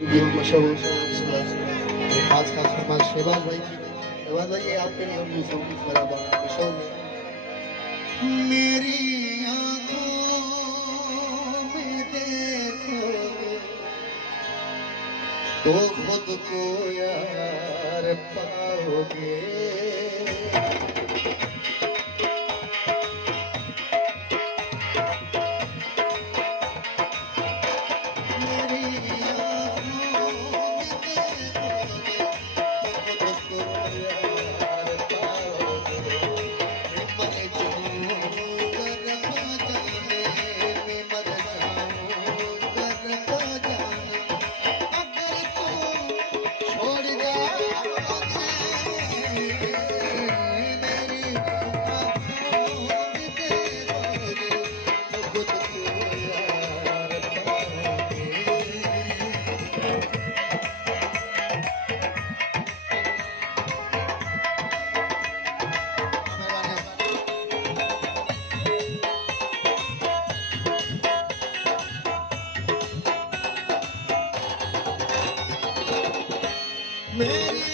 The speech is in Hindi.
ये मशहूर खास खास फरमाइश शहबाज भाई ये आपके लिए हम सॉन्ग कुछ बराबर मशहूर मेरी आंखों में देखोगे तो खुद को यार पाओगे मेरी